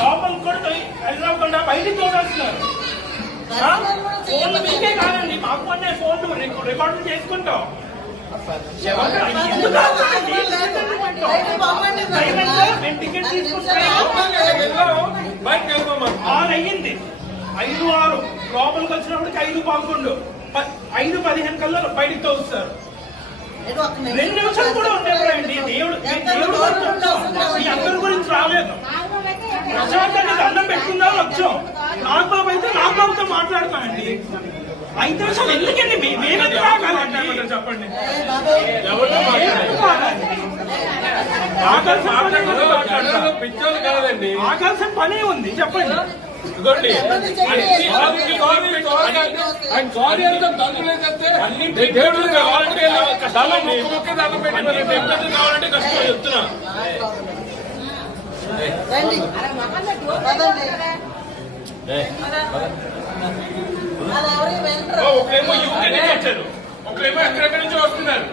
లోపల కూడా వెళ్ళకుండా బయటికి తోసేస్తున్నారు. ఫోన్లు మీకే కాదండి, మాకు కొన్ని ఫోన్లు రికార్డులు చేసుకుంటాం. టికెట్ అయ్యింది 5-6 లోపలికి వచ్చినప్పటికి 5-11 5-15 కల్లా బయటికి తోస్తారు. 2 నిమిషాలు కూడా ఉండేవాడండి. దేవుడు అందరి గురించి రాలేదు. ప్రశాంతానికి అన్నం పెట్టుకుందా వచ్చాం. నాగబాబు అయితే నాగబాబుతో మాట్లాడతానండి. 5 నిమిషాలు ఎందుకండి మేమెందుకు రాగాలండి చెప్పండి. ఆకాల్సిన పనే ఉంది చెప్పండి. కావాలంటే కష్టం చెప్తున్నా. ఒకరేమో యూకే నుంచి వచ్చారు, ఒకరేమో ఎక్కడెక్కడి నుంచి వస్తున్నారు.